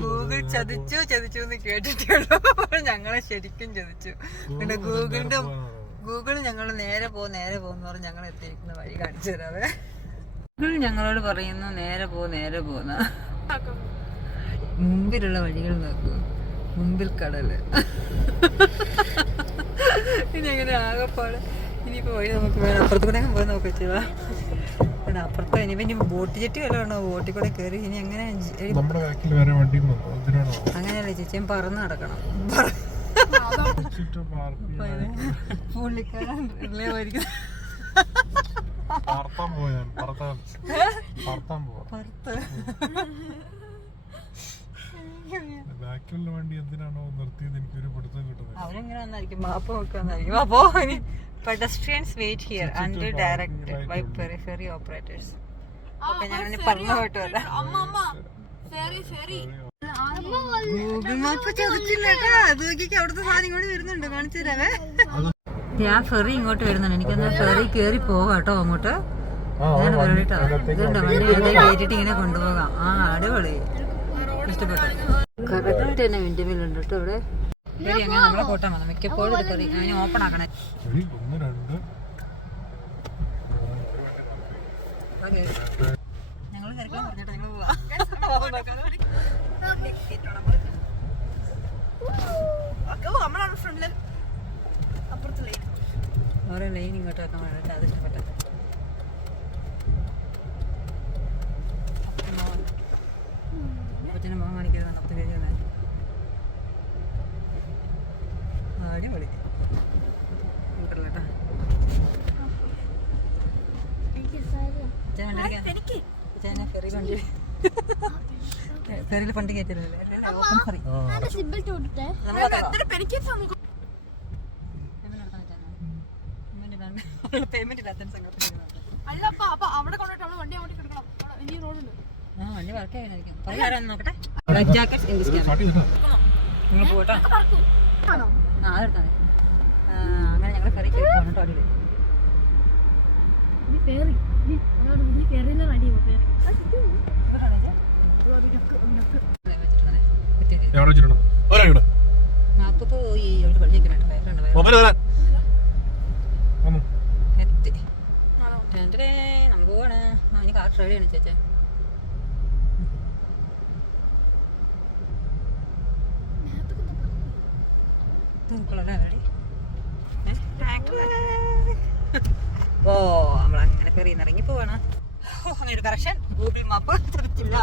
Google ചതിച്ചു എന്ന് കേട്ടിട്ടുള്ളൂ. ഞങ്ങളെ ശരിക്കും ചതിച്ചു. പിന്നെ ഗൂഗിൾ ഞങ്ങൾ നേരെ പോകുന്ന പറഞ്ഞ് ഞങ്ങൾ എത്തിയിരിക്കുന്ന വഴി കാണിച്ചു തരാവേ. ഗൂഗിൾ ഞങ്ങളോട് പറയുന്നു നേരെ പോന്ന. മുമ്പിലുള്ള വഴികൾ നോക്കൂ, മുമ്പിൽ കടല്. ഇനി എങ്ങനെ ആകെപ്പാട് ഇനിയിപ്പോ വഴി നമുക്ക് വേണം. അപ്പുറത്ത് കൂടെ പോയി നോക്കിച്ചാ അപ്പുറത്ത് ഇനി ബോട്ട് ജെട്ടി വല്ല വേണോ? ബോട്ടിൽ കൂടെ കയറി ഇനി എങ്ങനെ? അങ്ങനെയല്ലേ ചേച്ചി, പറന്ന് നടക്കണം. പുള്ളിക്കാരൻ അവരെങ്ങനെ വന്നായിരിക്കും? മാപ്പ് നോക്കാന്നായിരിക്കും. അപ്പോ ഇനി pedestrians wait here until directed by periphery operators. Okay, ഞാൻ പറഞ്ഞു പോയിട്ട് വരാം. ഗൂഗിൾ മാപ്പ് ചതിച്ചില്ല കേട്ടോ. അത് നോക്കിക്ക് അവിടുത്തെ സാധനം ഇങ്ങോട്ട് വരുന്നുണ്ട്, കാണിച്ചു തരാവേ. ഞാൻ ഫെറി ഇങ്ങോട്ട് വരുന്നുണ്ട്. എനിക്കൊന്ന് ഫെറി കയറി പോകാം കേട്ടോ അങ്ങോട്ട്. ഇതാണ് പരിപാടിട്ടോ. ഇതുണ്ട് വണ്ടി കയറ്റിട്ട് ഇങ്ങനെ കൊണ്ടുപോകാം. അടിപൊളി, ഇഷ്ടപ്പെട്ടു. കറക്റ്റ് തന്നെ വിൻഡ്മില്ലുണ്ട് കേട്ടോ ഇവിടെ. ഫെറി അങ്ങനെ നമ്മളെ കൂട്ടാൻ വന്നു. മിക്കപ്പോഴും ഇത് ഫെറി അതിന് ഓപ്പൺ ആക്കണേ. ഞങ്ങൾ തിരക്കാൻ പറഞ്ഞിട്ട് ഞങ്ങൾ ഓരോ ലൈൻ ഇങ്ങോട്ട് വെക്കാൻ വേണ്ടിട്ട് അത് ഇഷ്ടപ്പെട്ട. കൊച്ചിനെ മുഖം കാണിക്കരുത്. ഒത്ത് കഴിയുന്ന അടിപൊളി കേട്ടോ. ഫെറി വണ്ടി ഫെറിയിൽ പണ്ട് കയറ്റല്ലേ? Open ferry. പേയ്മെന്റ് ഇല്ലാത്ത വണ്ടി വർക്ക് ചെയ്യാനായിരിക്കും. പറയാൻ നോക്കട്ടെ. നിങ്ങൾ പോട്ടോ. അതെടുത്താൽ അങ്ങനെ ഞങ്ങൾ ഫെറി കയറിട്ടോ. അടിപൊളി. മാപ്പ് പോയി നമ്മൾ പോവാണ്. ഇനി കാർ റെഡിയാണ് ചേച്ചാ. ഓ നമ്മളങ്ങനെ കയറി ഇറങ്ങി പോവാണ്. അങ്ങനെ ഒരു കറക്ഷൻ. ഗൂഗിൾ മാപ്പ് തെറ്റില്ല.